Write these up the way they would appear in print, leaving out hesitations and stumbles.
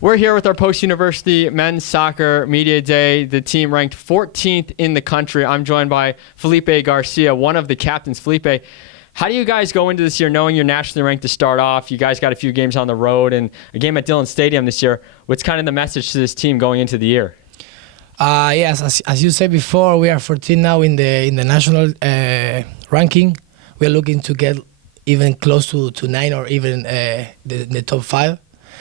We're here with our post-university men's soccer media day. The team ranked 14th in the country. I'm joined by Felipe Garcia, one of the captains. Felipe, how do you guys go into this year knowing you're nationally ranked to start off? You guys got a few games on the road and a game at Dillon Stadium this year. What's kind of the message to this team going into the year? Yes, as you said before, we are 14 now in the national ranking. We are looking to get even close to 9 or even the top 5.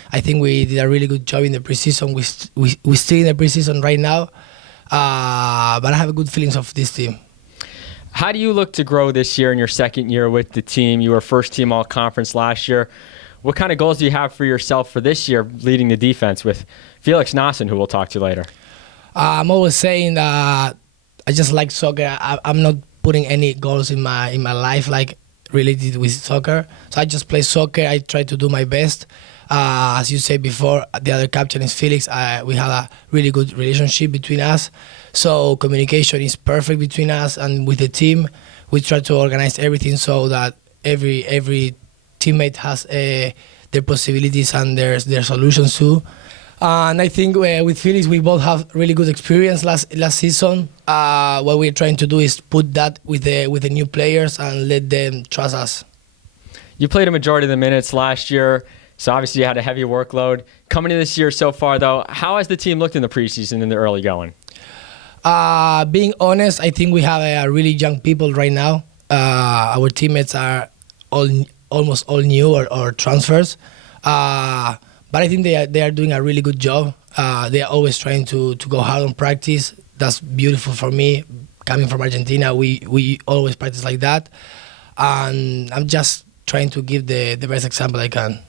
I think we did a really good job in the preseason. We're still in the preseason right now, but I have good feelings of this team. How do you look to grow this year in your second year with the team? You were first team all-conference last year. What kind of goals do you have for yourself for this year leading the defense with Felix Nassen, who we'll talk to later? I'm always saying that I just like soccer. I'm not putting any goals in my life like related with soccer. So I just play soccer. I try to do my best. As you said before, the other captain is Felix. We have a really good relationship between us. So communication is perfect between us and with the team. We try to organize everything so that every teammate has their possibilities and their solutions too. And I think with Felix, we both have really good experience last season. What we're trying to do is put that with the new players and let them trust us. You played a majority of the minutes last year. So obviously you had a heavy workload. Coming into this year so far, though, how has the team looked in the preseason in the early going? Being honest, I think we have really young people right now. Our teammates are almost all new or transfers. But I think they are doing a really good job. They are always trying to go hard on practice. That's beautiful for me. Coming from Argentina, we always practice like that. And I'm just trying to give the best example I can.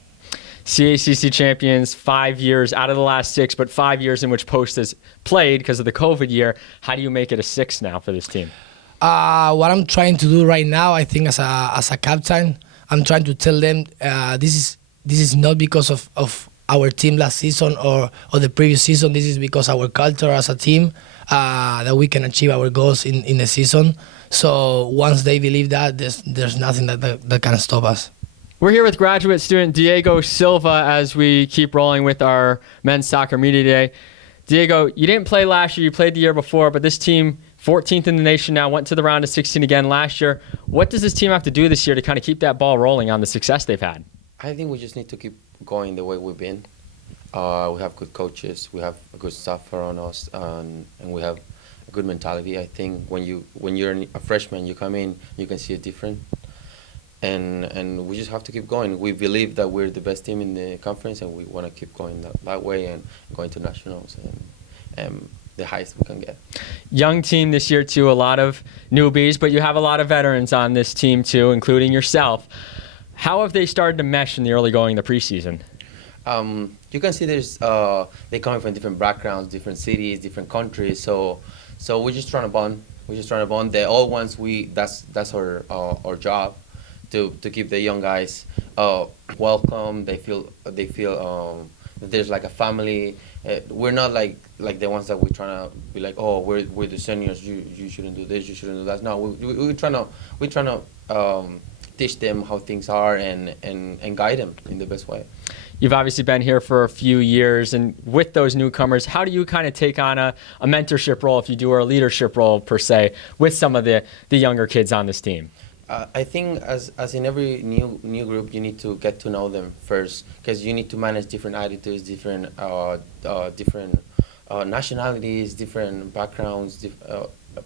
CACC champions, 5 years out of the last 6, but 5 years in which Post has played because of the COVID year. How do you make it a 6 now for this team? What I'm trying to do right now, I think as a captain, I'm trying to tell them this is not because of our team last season or the previous season. This is because our culture as a team that we can achieve our goals in the season. So once they believe that, there's nothing that can stop us. We're here with graduate student Diego Silva as we keep rolling with our men's soccer media day. Diego, you didn't play last year, you played the year before, but this team, 14th in the nation now, went to the round of 16 again last year. What does this team have to do this year to kind of keep that ball rolling on the success they've had? I think we just need to keep going the way we've been. We have good coaches, we have a good staff around us, and we have a good mentality. I think when you're a freshman, you come in, you can see it different. And we just have to keep going. We believe that we're the best team in the conference, and we want to keep going that way and going to nationals and the highest we can get. Young team this year too, a lot of newbies, but you have a lot of veterans on this team too, including yourself. How have they started to mesh in the early going of the preseason? You can see they're coming from different backgrounds, different cities, different countries. So we're just trying to bond. The old ones, that's our job. To keep the young guys welcome. They feel that there's like a family. We're not like the ones that we're trying to be like, oh, we're the seniors. You shouldn't do this. You shouldn't do that. No, we're trying to teach them how things are and guide them in the best way. You've obviously been here for a few years, and with those newcomers, how do you kind of take on a mentorship role, if you do, or a leadership role per se, with some of the younger kids on this team? I think as in every new group, you need to get to know them first, because you need to manage different attitudes, different nationalities, different backgrounds,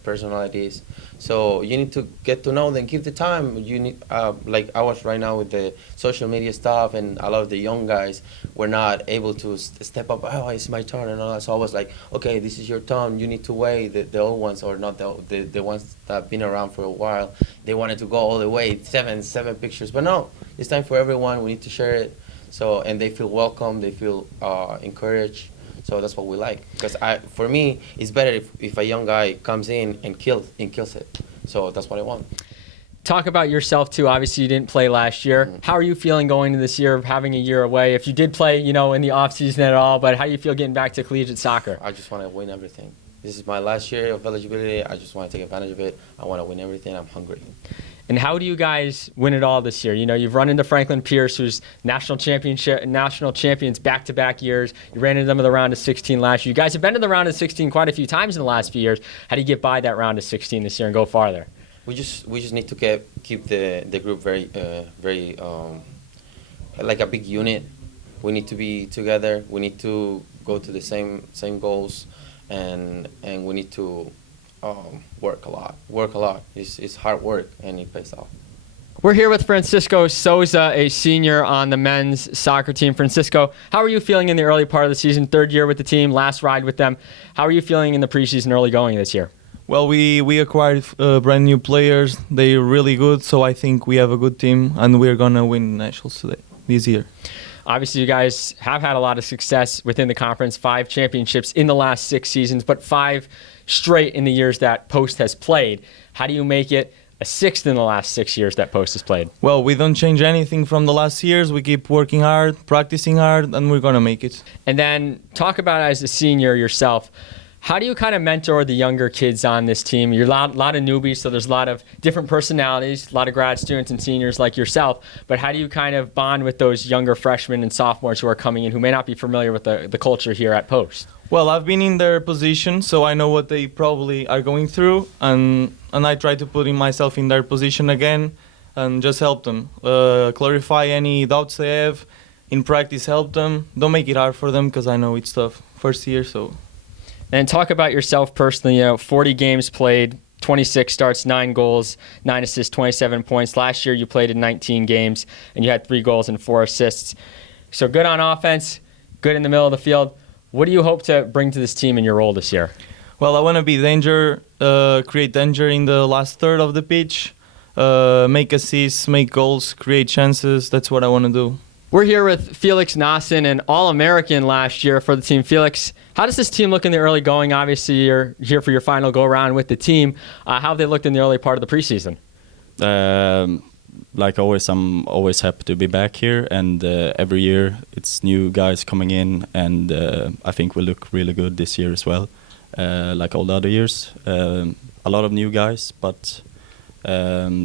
personalities. So you need to get to know them, give the time. You need like I was right now with the social media stuff, and a lot of the young guys were not able to step up. Oh, it's my turn and all that. So I was like, okay, this is your turn. You need to wait. The old ones, or not the ones that have been around for a while, they wanted to go all the way, seven pictures. But no, it's time for everyone. We need to share it. So, and they feel welcome. They feel encouraged. So that's what we like. Because for me, it's better if a young guy comes in and kills it. So that's what I want. Talk about yourself too. Obviously, you didn't play last year. Mm-hmm. How are you feeling going into this year of having a year away? If you did play, in the off season at all, but how do you feel getting back to collegiate soccer? I just want to win everything. This is my last year of eligibility. I just want to take advantage of it. I want to win everything. I'm hungry. And how do you guys win it all this year? You know, you've run into Franklin Pierce, who's national champions back-to-back years. You ran into them in the round of 16 last year. You guys have been to the round of 16 quite a few times in the last few years. How do you get by that round of 16 this year and go farther? We just need to keep the group very like a big unit. We need to be together. We need to go to the same goals, and we need to work a lot. It's hard work, and it pays off. We're here with Francisco Souza, a senior on the men's soccer team. Francisco, how are you feeling in the early part of the season? Third year with the team, last ride with them. How are you feeling in the preseason early going this year? Well, we acquired brand new players. They're really good, so I think we have a good team, and we're gonna win nationals this year. Obviously, you guys have had a lot of success within the conference, 5 championships in the last 6 seasons, but 5 straight in the years that Post has played. How do you make it a 6th in the last 6 years that Post has played? Well, we don't change anything from the last years. We keep working hard, practicing hard, and we're gonna make it. And then talk about, as a senior yourself, how do you kind of mentor the younger kids on this team? You're a lot of newbies, so there's a lot of different personalities, a lot of grad students and seniors like yourself. But how do you kind of bond with those younger freshmen and sophomores who are coming in who may not be familiar with the culture here at Post? Well, I've been in their position, so I know what they probably are going through, and I try to put myself in their position again and just help them. Clarify any doubts they have. In practice, help them. Don't make it hard for them, because I know it's tough. First year, so... And talk about yourself personally. You know, 40 games played, 26 starts, 9 goals, 9 assists, 27 points. Last year you played in 19 games and you had 3 goals and 4 assists. So good on offense, good in the middle of the field. What do you hope to bring to this team in your role this year? Well, I want to be create danger in the last third of the pitch, make assists, make goals, create chances. That's what I want to do. We're here with Felix Nassen, an All-American last year for the team. Felix, how does this team look in the early going? Obviously, you're here for your final go-around with the team. How have they looked in the early part of the preseason? Like always, I'm always happy to be back here. And every year, it's new guys coming in. And I think we look really good this year as well, like all the other years. A lot of new guys, but...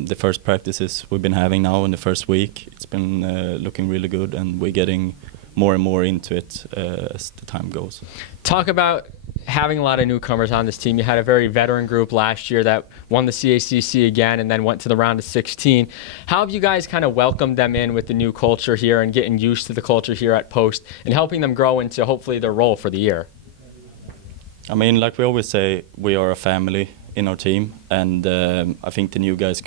the first practices we've been having now in the first week, it's been looking really good, and we're getting more and more into it as the time goes. Talk about having a lot of newcomers on this team. You had a very veteran group last year that won the CACC again and then went to the round of 16. How have you guys kind of welcomed them in with the new culture here and getting used to the culture here at Post and helping them grow into hopefully their role for the year? I mean, like we always say, we are a family in our team, and I think the new guys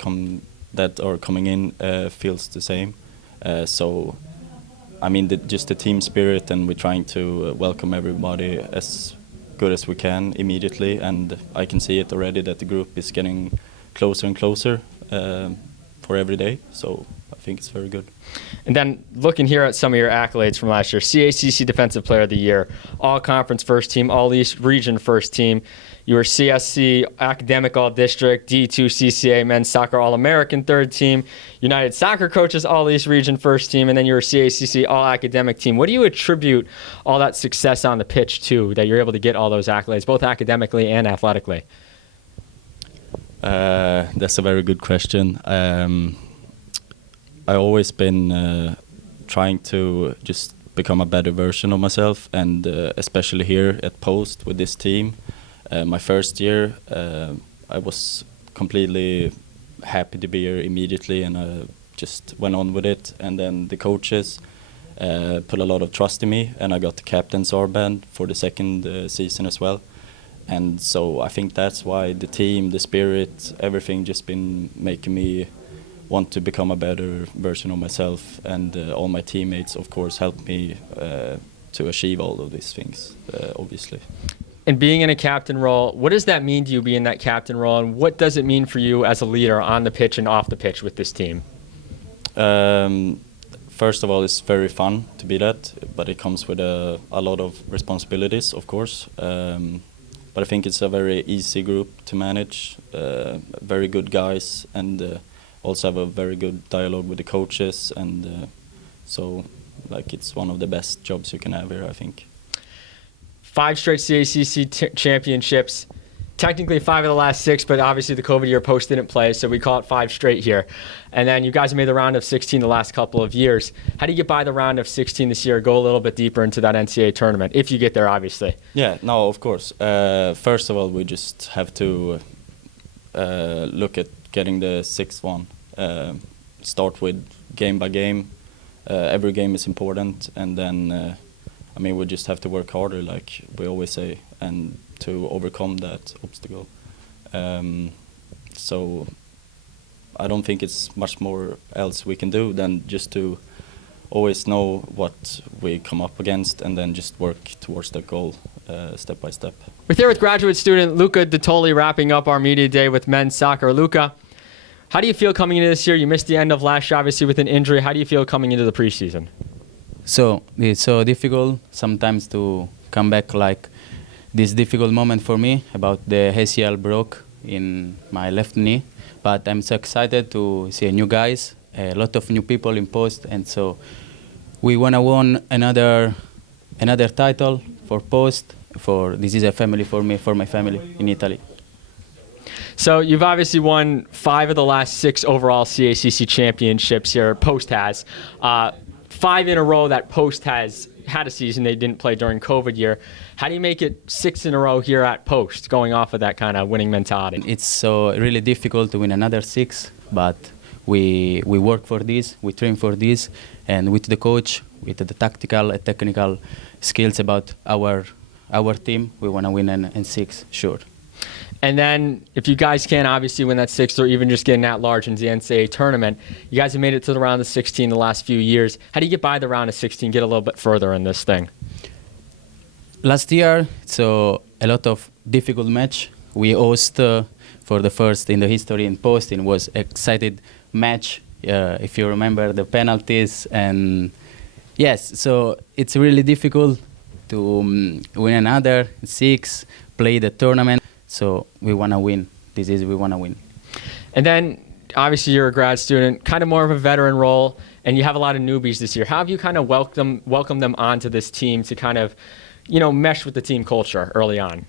that are coming in feels the same. So, I mean, just the team spirit, and we're trying to welcome everybody as good as we can immediately. And I can see it already that the group is getting closer and closer for every day. So I think it's very good. And then looking here at some of your accolades from last year: CACC Defensive Player of the Year, All-Conference First Team, All-East Region First Team. You were CSC Academic All-District, D2 CCA Men's Soccer All-American Third Team, United Soccer Coaches All-East Region First Team, and then you were CACC All-Academic Team. What do you attribute all that success on the pitch to, that you're able to get all those accolades, both academically and athletically? That's a very good question. I've always been trying to just become a better version of myself, and especially here at Post with this team. My first year, I was completely happy to be here immediately, and I just went on with it. And then the coaches put a lot of trust in me, and I got the captain's armband for the second season as well. And so I think that's why the team, the spirit, everything just been making me want to become a better version of myself. And all my teammates, of course, helped me to achieve all of these things, obviously. And being in a captain role, what does that mean to you, being in that captain role, and what does it mean for you as a leader on the pitch and off the pitch with this team? First of all, it's very fun to be that, but it comes with a lot of responsibilities, of course. But I think it's a very easy group to manage, very good guys, and also have a very good dialogue with the coaches, and so like it's one of the best jobs you can have here, I think. 5 straight CACC championships, technically 5 of the last 6, but obviously the COVID year post didn't play, so we call it 5 straight here. And then you guys have made the round of 16 the last couple of years. How do you get by the round of 16 this year, go a little bit deeper into that NCAA tournament, if you get there, obviously? Yeah, no, of course. First of all, we just have to look at getting the 6th one. Start with game by game. Every game is important, and then we just have to work harder, like we always say, and to overcome that obstacle. So I don't think it's much more else we can do than just to always know what we come up against and then just work towards that goal step by step. We're here with graduate student Luca Dettoli, wrapping up our media day with men's soccer. Luca, how do you feel coming into this year? You missed the end of last year, obviously, with an injury. How do you feel coming into the preseason? So it's so difficult sometimes to come back, like this difficult moment for me about the ACL broke in my left knee. But I'm so excited to see new guys, a lot of new people in post, and so we wanna win another title for post. This is a family for me, for my family in Italy. So you've obviously won 5 of the last 6 overall CACC championships here. Post has 5 in a row that Post has had a season they didn't play during COVID year. How do you make it 6 in a row here at Post, going off of that kind of winning mentality? It's so really difficult to win another 6, but we work for this, we train for this, and with the coach, with the tactical and technical skills about our team, we want to win in 6, sure. And then if you guys can obviously win that 6th or even just getting at large into the NCAA tournament, you guys have made it to the round of 16 the last few years. How do you get by the round of 16, get a little bit further in this thing? Last year, so a lot of difficult match. We host for the first in the history in Post. It was excited match, if you remember the penalties. And yes, so it's really difficult to win another 6, play the tournament. So we want to win. We want to win. And then obviously you're a grad student, kind of more of a veteran role, and you have a lot of newbies this year. How have you kind of welcomed them onto this team to kind of, mesh with the team culture early on?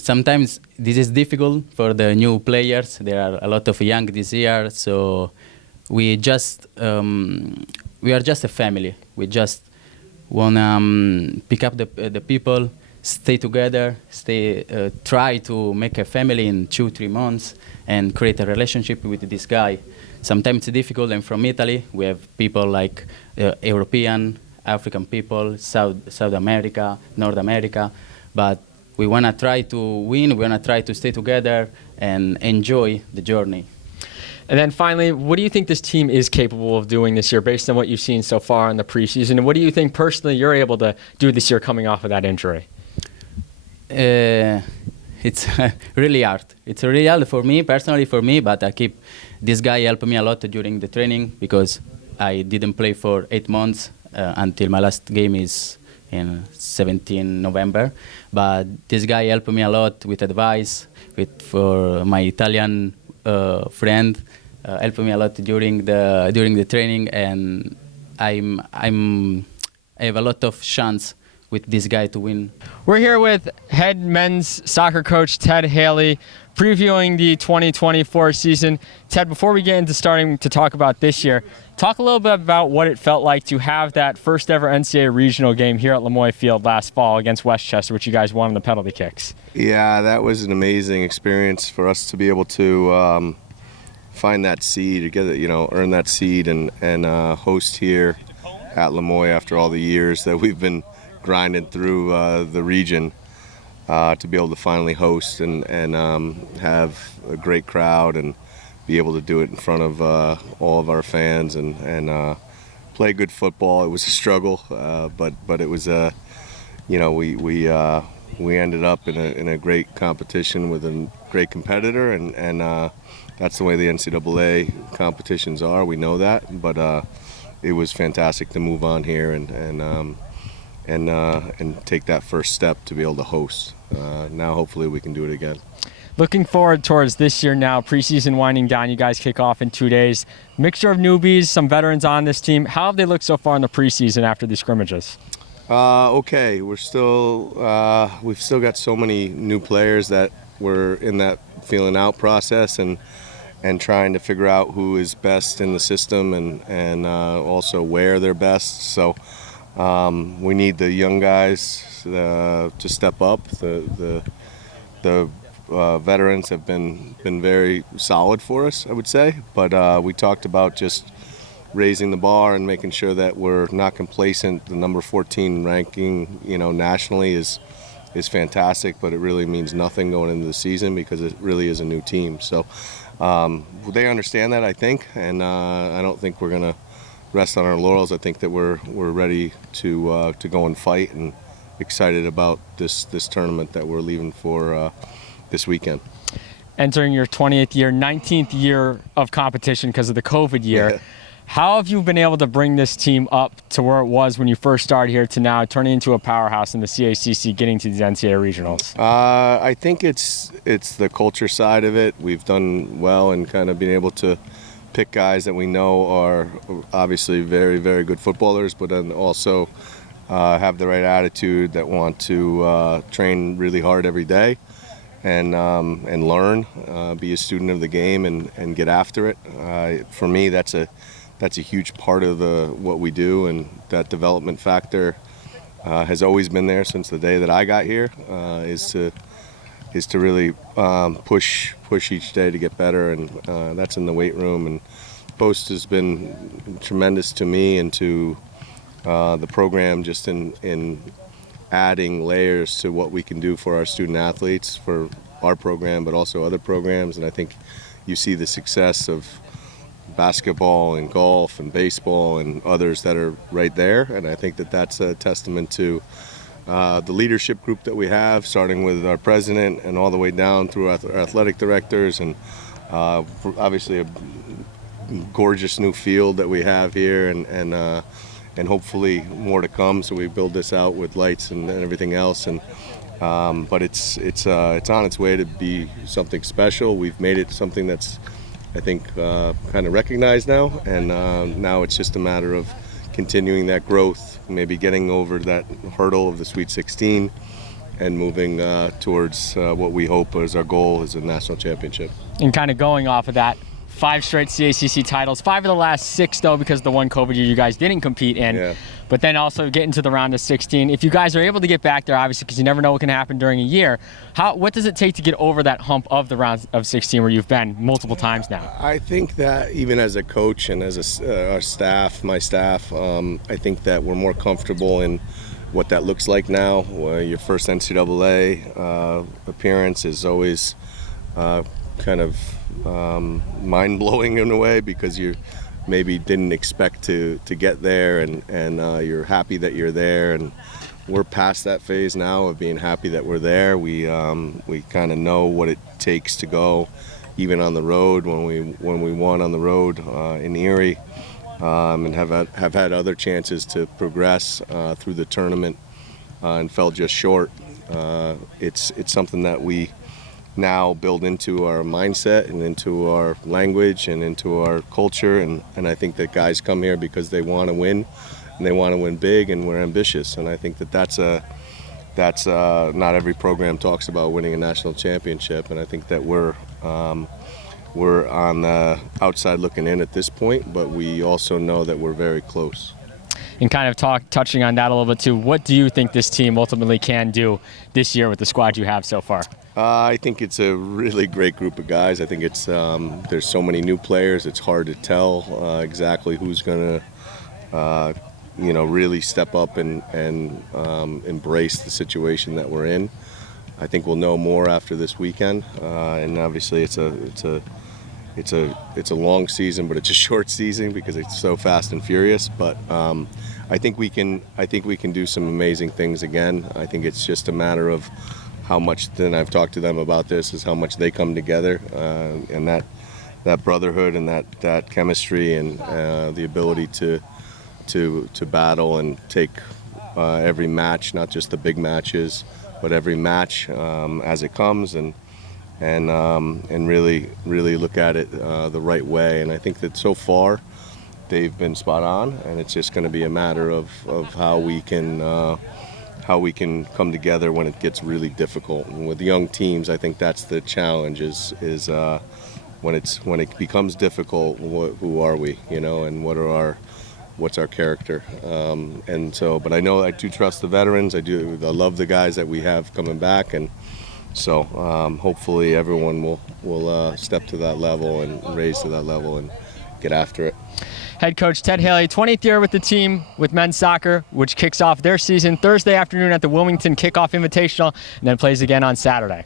Sometimes this is difficult for the new players. There are a lot of young this year, so we are just a family. We just wanna pick up the people, stay together, try to make a family in 2-3 months and create a relationship with this guy. Sometimes it's difficult. I'm from Italy. We have people like European, African people, South America, North America, but we want to try to win. We want to try to stay together and enjoy the journey. And then finally, what do you think this team is capable of doing this year based on what you've seen so far in the preseason? And what do you think personally you're able to do this year coming off of that injury? It's really hard. It's really hard for me, personally for me, but this guy helped me a lot during the training because I didn't play for 8 months until my last game is in 17 November. But this guy helped me a lot with advice, for my Italian friend, helped me a lot during the training, and I have a lot of chance with this guy to win. We're here with head men's soccer coach Ted Haley, previewing the 2024 season. Ted, before we get into starting to talk about this year, talk a little bit about what it felt like to have that first ever NCAA regional game here at Lemoy Field last fall against Westchester, which you guys won on the penalty kicks. Yeah, that was an amazing experience for us to be able to find that seed, to get it, earn that seed and host here at Lemoy after all the years that we've been grinding through the region, to be able to finally host and have a great crowd and be able to do it in front of all of our fans and play good football. It was a struggle, but it was we ended up in a great competition with a great competitor, and that's the way the NCAA competitions are. We know that, but it was fantastic to move on here and take that first step to be able to host. Now hopefully we can do it again. Looking forward towards this year now, preseason winding down, you guys kick off in 2 days. Mixture of newbies, some veterans on this team. How have they looked so far in the preseason after these scrimmages? Okay, we've still got so many new players that we're in that feeling out process and trying to figure out who is best in the system and also where they're best. So we need the young guys to step up. The veterans have been very solid for us, I would say. But we talked about just raising the bar and making sure that we're not complacent. The number 14 ranking, nationally is fantastic, but it really means nothing going into the season because it really is a new team. So they understand that, I think, and I don't think we're gonna rest on our laurels. I think that we're ready to go and fight, and excited about this tournament that we're leaving for this weekend. Entering your 20th year, 19th year of competition because of the COVID year. Yeah. How have you been able to bring this team up to where it was when you first started here to now turning into a powerhouse in the CACC, getting to these NCAA regionals? I think it's the culture side of it. We've done well in kind of being able to pick guys that we know are obviously very, very good footballers, but then also have the right attitude, that want to train really hard every day and learn, be a student of the game and get after it. For me, that's a huge part of what we do, and that development factor has always been there since the day that I got here. Is to really push each day to get better, and that's in the weight room. And Post has been tremendous to me and to the program, just in adding layers to what we can do for our student athletes, for our program, but also other programs. And I think you see the success of basketball and golf and baseball and others that are right there, and I think that that's a testament to the leadership group that we have, starting with our president and all the way down through our athletic directors, and obviously a gorgeous new field that we have here, and hopefully more to come. So we build this out with lights and everything else, and but it's on its way to be something special. We've made it something that's, I think, kind of recognized now, and now it's just a matter of continuing that growth, maybe getting over that hurdle of the Sweet 16 and moving towards what we hope is our goal, is a national championship. And kind of going off of that, 5 straight CACC titles, 5 of the last 6 though, because the one COVID year you guys didn't compete in. Yeah. But then also getting to the round of 16. If you guys are able to get back there, obviously, because you never know what can happen during a year, what does it take to get over that hump of the round of 16 where you've been multiple times now? I think that even as a coach and as our staff, my staff, I think that we're more comfortable in what that looks like now. Your first NCAA appearance is always kind of mind-blowing in a way, because you maybe didn't expect to get there, and you're happy that you're there. And we're past that phase now of being happy that we're there. We kind of know what it takes to go, even on the road, when we won on the road in Erie, and have had other chances to progress through the tournament and fell just short. It's something that we now build into our mindset and into our language and into our culture, and I think that guys come here because they want to win, and they want to win big, and we're ambitious. And I think that that's not every program talks about winning a national championship, and I think that we're on the outside looking in at this point, but we also know that we're very close. And kind of touching on that a little bit too, what do you think this team ultimately can do this year with the squad you have so far? I think it's a really great group of guys. I think it's there's so many new players. It's hard to tell exactly who's going to, really step up and embrace the situation that we're in. I think we'll know more after this weekend, and obviously it's a long season, but it's a short season because it's so fast and furious. But I think we can do some amazing things again. I think it's just a matter of how much, then I've talked to them about this, is how much they come together, and that brotherhood and that chemistry and the ability to battle and take every match, not just the big matches, but every match as it comes, and really look at it the right way. And I think that so far they've been spot on, and it's just going to be a matter of how we can come together when it gets really difficult. And with young teams, I think that's the challenge is when it becomes difficult, who are we, and what's our character, and so. But I know I do trust the veterans. I love the guys that we have coming back, and so hopefully everyone will step to that level and raise to that level and get after it. Head coach Ted Haley, 20th year with the team with men's soccer, which kicks off their season Thursday afternoon at the Wilmington Kickoff Invitational and then plays again on Saturday.